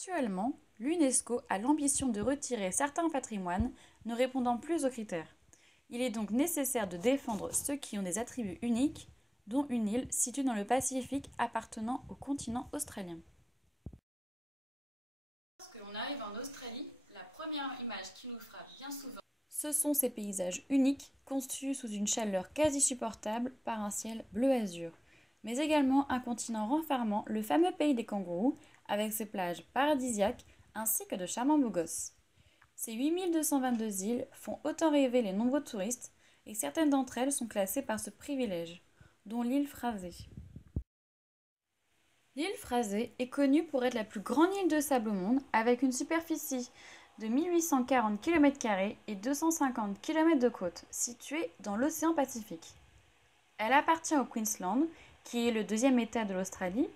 Actuellement, l'UNESCO a l'ambition de retirer certains patrimoines ne répondant plus aux critères. Il est donc nécessaire de défendre ceux qui ont des attributs uniques, dont une île située dans le Pacifique appartenant au continent australien. Lorsque l'on arrive en Australie, la première image qui nous frappe bien souvent, ce sont ces paysages uniques, conçus sous une chaleur quasi supportable par un ciel bleu azur, mais également un continent renfermant le fameux pays des kangourous, avec ses plages paradisiaques ainsi que de charmants beaux gosses. Ces 8222 îles font autant rêver les nombreux touristes et certaines d'entre elles sont classées par ce privilège, dont l'île Frasée. L'île Frasée est connue pour être la plus grande île de sable au monde avec une superficie de 1840 km² et 250 km de côte située dans l'océan Pacifique. Elle appartient au Queensland, qui est le deuxième État de l'Australie.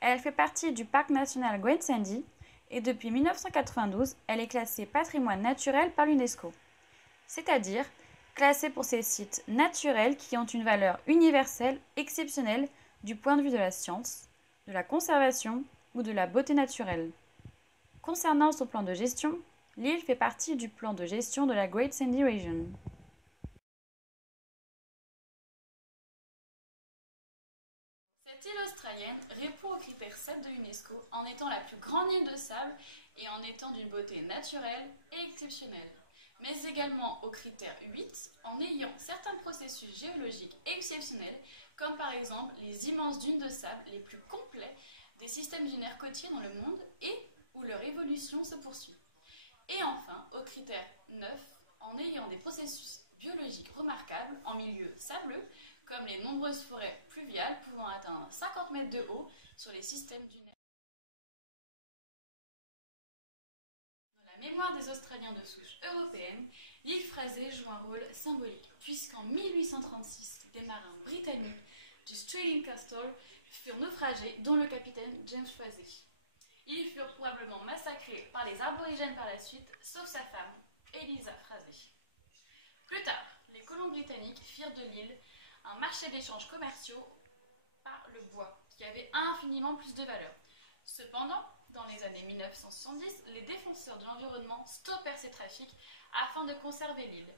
Elle fait partie du parc national Great Sandy et depuis 1992, elle est classée patrimoine naturel par l'UNESCO, c'est-à-dire classée pour ses sites naturels qui ont une valeur universelle exceptionnelle du point de vue de la science, de la conservation ou de la beauté naturelle. Concernant son plan de gestion, l'île fait partie du plan de gestion de la Great Sandy Region. Cette île australienne répond aux critères 7 de l'UNESCO en étant la plus grande île de sable et en étant d'une beauté naturelle et exceptionnelle, mais également au critère 8 en ayant certains processus géologiques exceptionnels comme par exemple les immenses dunes de sable les plus complets des systèmes dunaires côtiers dans le monde et où leur évolution se poursuit. Et enfin au critère 9 en ayant des processus biologiques remarquables en milieu sableux comme les nombreuses forêts pluviales pouvant atteindre 50 mètres de haut sur les systèmes dunaires. Dans la mémoire des Australiens de souche européenne, l'île Frasée joue un rôle symbolique, puisqu'en 1836, des marins britanniques du Stirling Castle furent naufragés, dont le capitaine James Frasée. Ils furent probablement massacrés par les aborigènes par la suite, sauf sa femme, Eliza Frasée. Plus tard, les colons britanniques firent de l'île un marché d'échanges commerciaux par le bois, qui avait infiniment plus de valeur. Cependant, dans les années 1970, les défenseurs de l'environnement stoppèrent ces trafics afin de conserver l'île.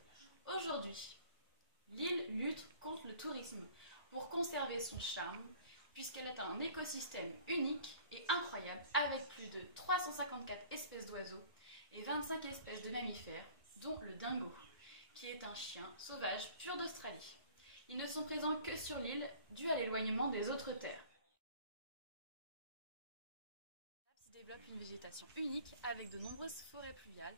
Aujourd'hui, l'île lutte contre le tourisme pour conserver son charme, puisqu'elle est un écosystème unique et incroyable avec plus de 354 espèces d'oiseaux et 25 espèces de mammifères, dont le dingo, qui est un chien sauvage pur d'Australie. Ils ne sont présents que sur l'île, dû à l'éloignement des autres terres. Il développe une végétation unique avec de nombreuses forêts pluviales,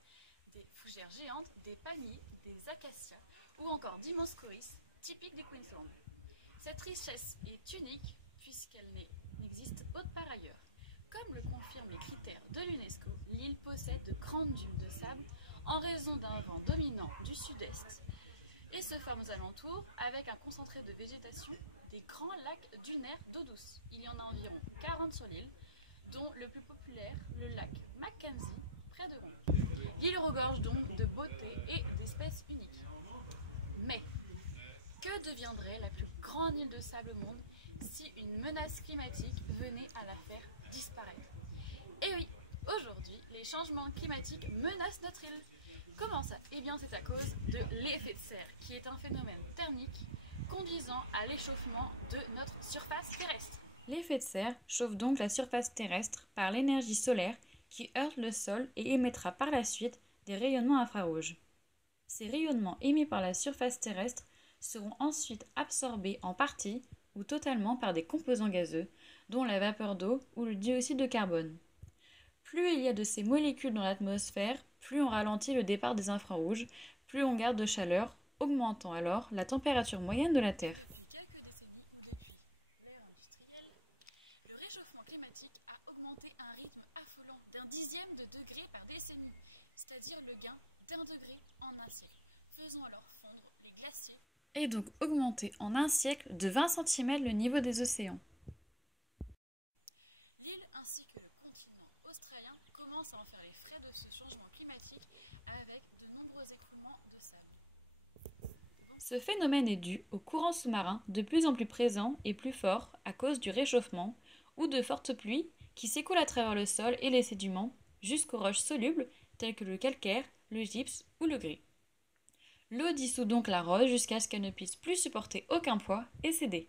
des fougères géantes, des palmiers, des acacias ou encore d'immenses coris, typiques des Queensland. Cette richesse est unique puisqu'elle n'existe autre part ailleurs. Comme le confirment les critères de l'UNESCO, l'île possède de grandes dunes de sable en raison d'un vent dominant du sud-est et se forme aux alentours avec un concentré de végétation des grands lacs dunaires d'eau douce. Il y en a environ 40 sur l'île, dont le plus populaire, le lac Mackenzie, près de Ronde. L'île regorge donc de beauté et d'espèces uniques. Mais, que deviendrait la plus grande île de sable au monde si une menace climatique venait à la faire disparaître? Et oui, aujourd'hui, les changements climatiques menacent notre île. Comment ça? Eh bien c'est à cause de l'effet de serre, qui est un phénomène thermique conduisant à l'échauffement de notre surface terrestre. L'effet de serre chauffe donc la surface terrestre par l'énergie solaire qui heurte le sol et émettra par la suite des rayonnements infrarouges. Ces rayonnements émis par la surface terrestre seront ensuite absorbés en partie ou totalement par des composants gazeux, dont la vapeur d'eau ou le dioxyde de carbone. Plus il y a de ces molécules dans l'atmosphère, plus on ralentit le départ des infrarouges, plus on garde de chaleur, augmentant alors la température moyenne de la Terre. Quelques décennies ou depuis l'ère industrielle, le réchauffement climatique a augmenté à un rythme affolant d'un dixième de degré par décennie, c'est-à-dire le gain d'1 degré en un siècle, faisant alors fondre les glaciers et donc augmenter en un siècle de 20 cm le niveau des océans. L'île ainsi que le continent australien commencent à en faire les frais de ce changement climatique avec de nombreux écroulements de sable. Ce phénomène est dû aux courants sous-marins de plus en plus présents et plus forts à cause du réchauffement ou de fortes pluies qui s'écoule à travers le sol et les sédiments jusqu'aux roches solubles telles que le calcaire, le gypse ou le gris. L'eau dissout donc la roche jusqu'à ce qu'elle ne puisse plus supporter aucun poids et céder.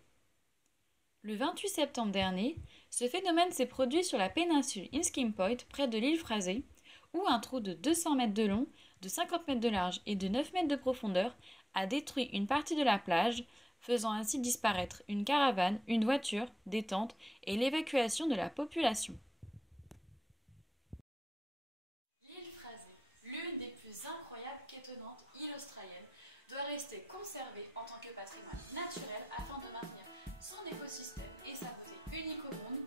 Le 28 septembre dernier, ce phénomène s'est produit sur la péninsule Inchcape Point près de l'île Frasé, où un trou de 200 mètres de long, de 50 mètres de large et de 9 mètres de profondeur a détruit une partie de la plage, faisant ainsi disparaître une caravane, une voiture, des tentes et l'évacuation de la population. L'île Frasé, l'une des plus incroyables qu'étonnantes îles australiennes, doit rester conservée en tant que patrimoine naturel afin de maintenir son écosystème et sa beauté unique au monde,